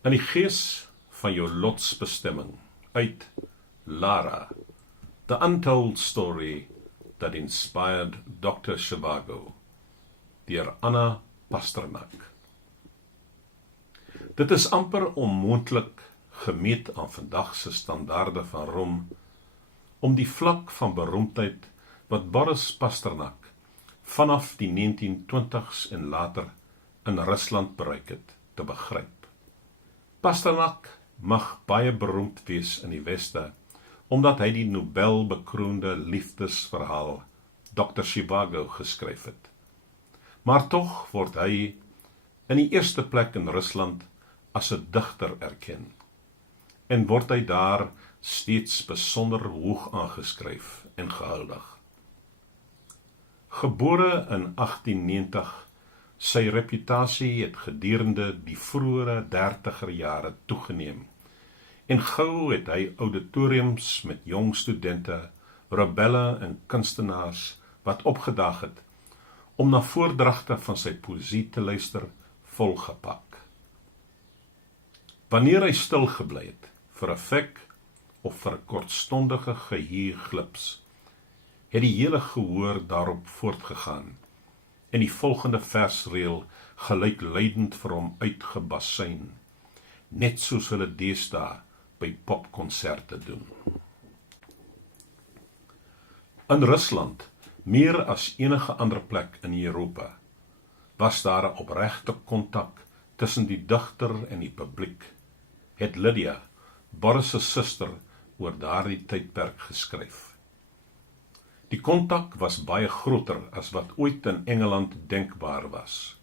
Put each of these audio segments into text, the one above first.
In die gees van jou lotsbestemming, uit Lara, The Untold Story That Inspired Dr. Zhivago, deur Anna Pasternak. Dit is amper onmoontlik, gemeet aan vandag se standaarde van roem, om die vlak van beroemdheid wat Boris Pasternak vanaf die 1920s en later in Rusland bereik het, te begryp. Pasternak mag baie beroemd wees in die Weste, omdat hy die Nobelbekroonde liefdesverhaal Dr. Zhivago geskryf het. Maar tog word hy in die eerste plek in Rusland as 'n digter erken, en word hy daar steeds besonder hoog aangeskryf en gehuldig. Gebore in 1890, sy reputasie het gedurende die vroeë 30er jare toegeneem, en gou het hy auditoriums met jong studente, rebelle en kunstenaars wat opgedag het om na voordragte van sy poësie te luister, volgepak. Wanneer hy stil gebly het, vir 'n fek of vir 'n kortstondige gehierglips, het die hele gehoor daarop voortgegaan, en die volgende versreël gelykluidend vir hom uitgebasuin, net soos hulle deesdae by popkonserte doen. In Rusland, meer as enige ander plek in Europa, was daar 'n opregte kontak tussen die digter en die publiek, het Lydia, Boris se suster, oor daardie tydperk geskryf. Die kontak was baie groter as wat ooit in Engeland denkbaar was.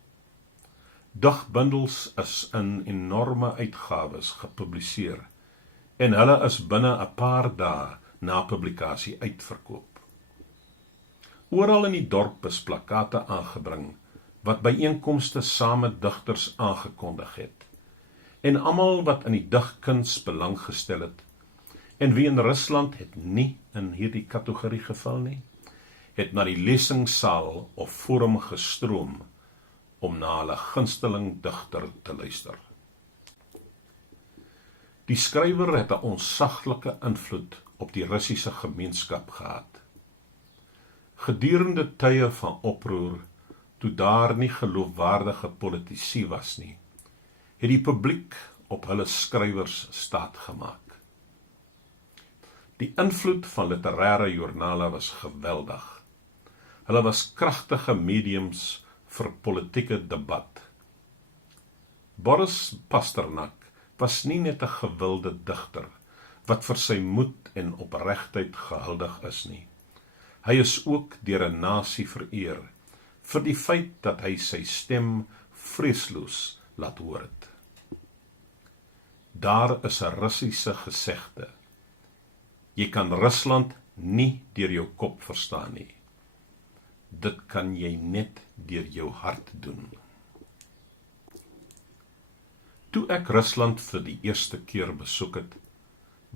Digbundels is in enorme uitgawes gepubliseer, en hulle is binne 'n paar dae na publikasie uitverkoop. Oral in die dorp is plakate aangebring, wat byeenkomste saam met digters aangekondig het, en almal wat in die digkuns belang gestel het, en wie in Rusland het nie in hierdie kategorie geval nie, het na die lesingssaal of forum gestroom, om na hulle gunsteling digter te luister. Die skrywer het 'n onsaglike invloed op die Russiese gemeenskap gehad. Gedurende tye van oproer, toe daar nie geloofwaardige politici was nie, het die publiek op hulle skrywers staat gemaak. Die invloed van literêre joernale was geweldig. Hulle was kragtige mediums vir politieke debat. Boris Pasternak was nie net 'n gewilde digter, wat vir sy moed en opregtheid gehuldig is nie. Hy is ook deur 'n nasie vereer, vir die feit dat hy sy stem vreesloos laat hoor het. Daar is 'n Russiese gesegde: jy kan Rusland nie deur jou kop verstaan nie. Dit kan jy net deur jou hart doen. Toe ek Rusland vir die eerste keer besoek het,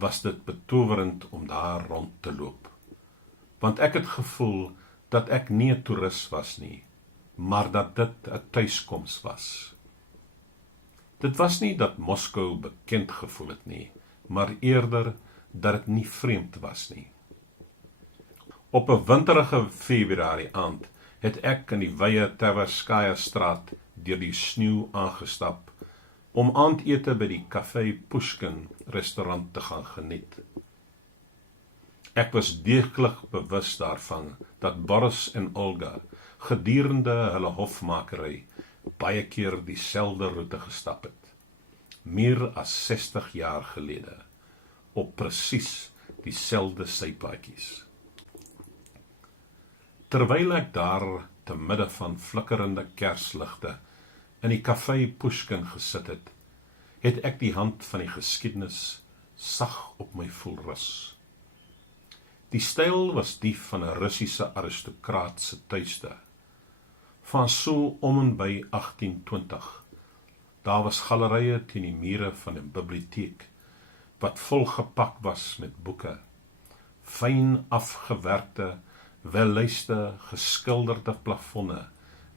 was dit betowerend om daar rond te loop, want ek het gevoel dat ek nie 'n toerist was nie, maar dat dit 'n tuiskoms was. Dit was nie dat Moskou bekend gevoel het nie, maar eerder dat dit nie vreemd was nie. Op 'n winterige Februarie aand het ek in die wye Tverskaya straat deur die sneeu aangestap, om aandete by die Café Pushkin restaurant te gaan geniet. Ek was deeglik bewus daarvan dat Boris en Olga gedurende hulle hofmakery baie keer dieselfde roete gestap het, meer as 60 jaar gelede, op presies dieselfde sypaadjies. Terwyl ek daar te midde van flikkerende kersligte in die Café Pushkin gesit het, het ek die hand van die geskiedenis sag op my voel rus. Die styl was die van 'n Russiese aristokraat se tuiste, van so om en by 1820. Daar was galerye teen die mure van 'n biblioteek, wat volgepak was met boeke, fyn afgewerkte, welluiste, geskilderde plafonne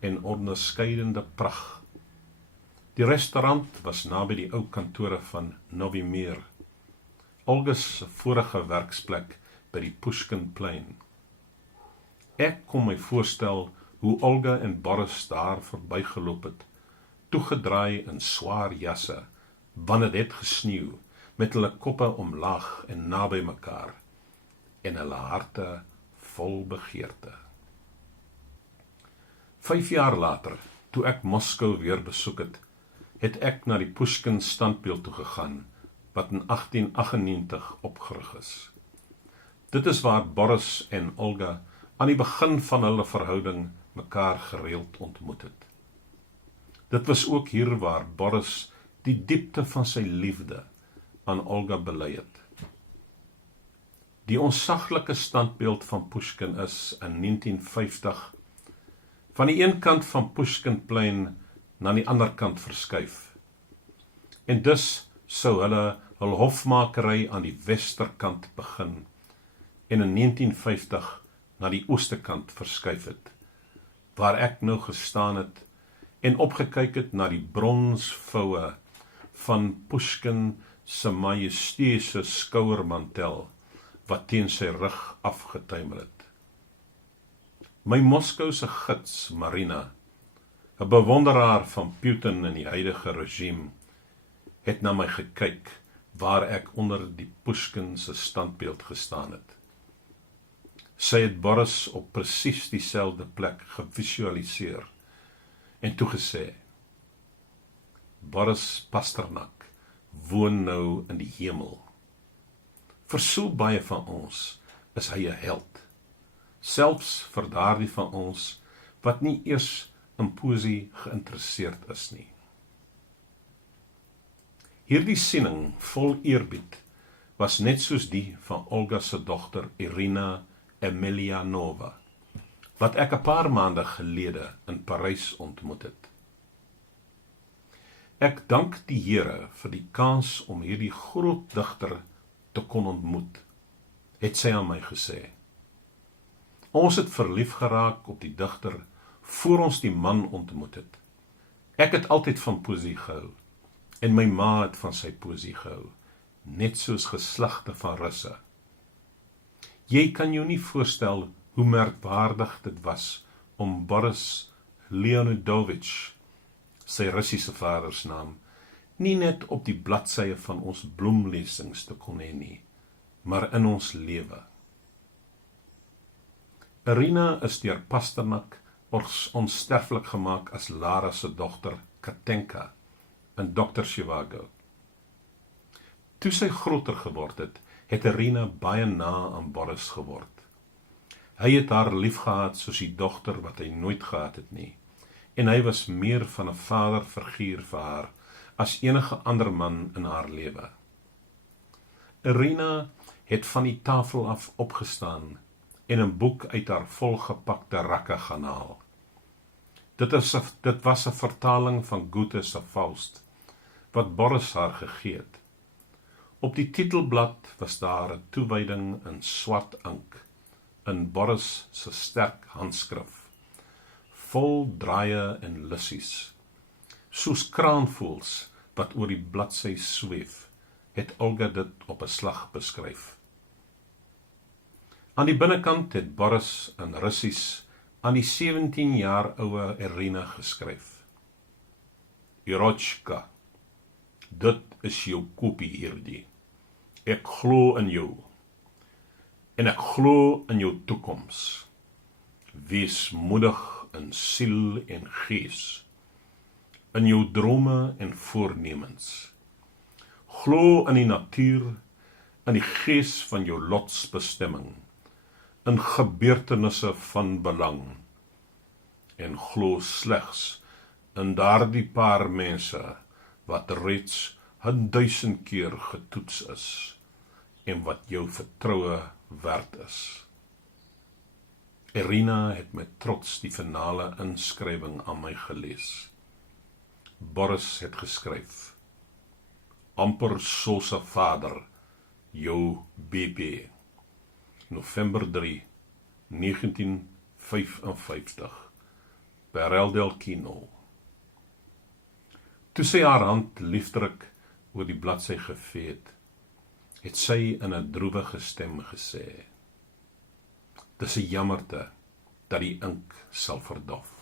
en onderskeidende pragt. Die restaurant was naby die ou kantore van Nowy Meer, Olga se vorige werksplek by die Pushkinplein. Ek kon my voorstel hoe Olga en Boris daar verbygeloop het, toegedraai in swaar jasse, wanneer dit gesneeuw, met hulle koppe omlaag en naby mekaar, en hulle harte vol begeerte. 5 jaar later, toe ek Moskou weer besoek het ek na die Pushkin standbeeld toe gegaan, wat in 1898 opgerig is. Dit is waar Boris en Olga aan die begin van hulle verhouding mekaar gereeld ontmoet het. Dit was ook hier waar Boris die diepte van sy liefde aan Olga bely het. Die onsaglike standbeeld van Pushkin is in 1950 van die een kant van Pushkinplein na die ander kant verskuif. En dus sou hulle hul hofmakery aan die westerkant begin en in 1950 na die oosterkant verskuif het, waar ek nou gestaan het en opgekyk het na die bronsvoue van Pushkin se majesteuse skouermantel, wat teen sy rug afgetuimel het. My Moskouse gids, Marina, 'n bewonderaar van Putin en die huidige regime, het na my gekyk, waar ek onder die Pushkin se standbeeld gestaan het. Sy het Boris op presies dieselfde plek gevisualiseer, en toegesê, Boris Pasternak woon nou in die hemel. Vir so baie van ons is hy 'n held, selfs vir daardie van ons wat nie eers in poesie geïnteresseerd is nie. Hierdie siening vol eerbied was net soos die van Olga se dogter Irina Emelianova, wat ek 'n paar maande gelede in Parys ontmoet het. Ek dank die Here vir die kans om hierdie groot digter te kon ontmoet, het sy aan my gesê. Ons het verlief geraak op die digter voor ons die man ontmoet het. Ek het altyd van poesie gehou, en my ma het van sy poesie gehou, net soos geslagte van Russe. Jy kan jou nie voorstel hoe merkwaardig dit was om Boris Leonidovich, sy Russiese vadersnaam, nie net op die bladsye van ons bloemlesings te kon hê nie, maar in ons lewe. Irina is deur Pasternak onsterflik gemaak as Lara se dogter Katenka in Dr. Zhivago. Toe sy groter geword het Irina baie na aan Boris geword. Hy het haar liefgehad soos die dogter wat hy nooit gehad het nie, en hy was meer van 'n vaderfiguur vir haar as enige ander man in haar lewe. Irina het van die tafel af opgestaan en 'n boek uit haar volgepakte rakke gaan haal. Dit was 'n vertaling van Goethe se Faust, wat Boris haar gegee het. Op die titelblad was daar 'n toewyding in swart inkt, in Boris se sterk handskrif, vol draaie en lussies. Soos kraanvoëls wat oor die bladsy sweef, het Olga dit op 'n slag beskryf. Aan die binnekant het Boris in Russies aan die 17 jaar oue Irina geskryf. Irochka, dit is jou kopie hierdie. Ek glo in jou. En ek glo in jou toekoms. Wees moedig in siel en gees, in jou drome en voornemens. Glo in die natuur, in die gees van jou lotsbestemming, in gebeurtenisse van belang, en glo slegs in daardie paar mense wat reeds 1000 keer getoets is, en wat jou vertroue werd is. Irina het met trots die finale inskrywing aan my gelees. Boris het geskryf, amper soos 'n vader, jou BP, November 3, 1955, Barrel del Kino. Toe sy haar hand liefdelik oor die bladsy gevee het sy in 'n droewige stem gesê: "Dis 'n jammerte dat die ink sal verdof."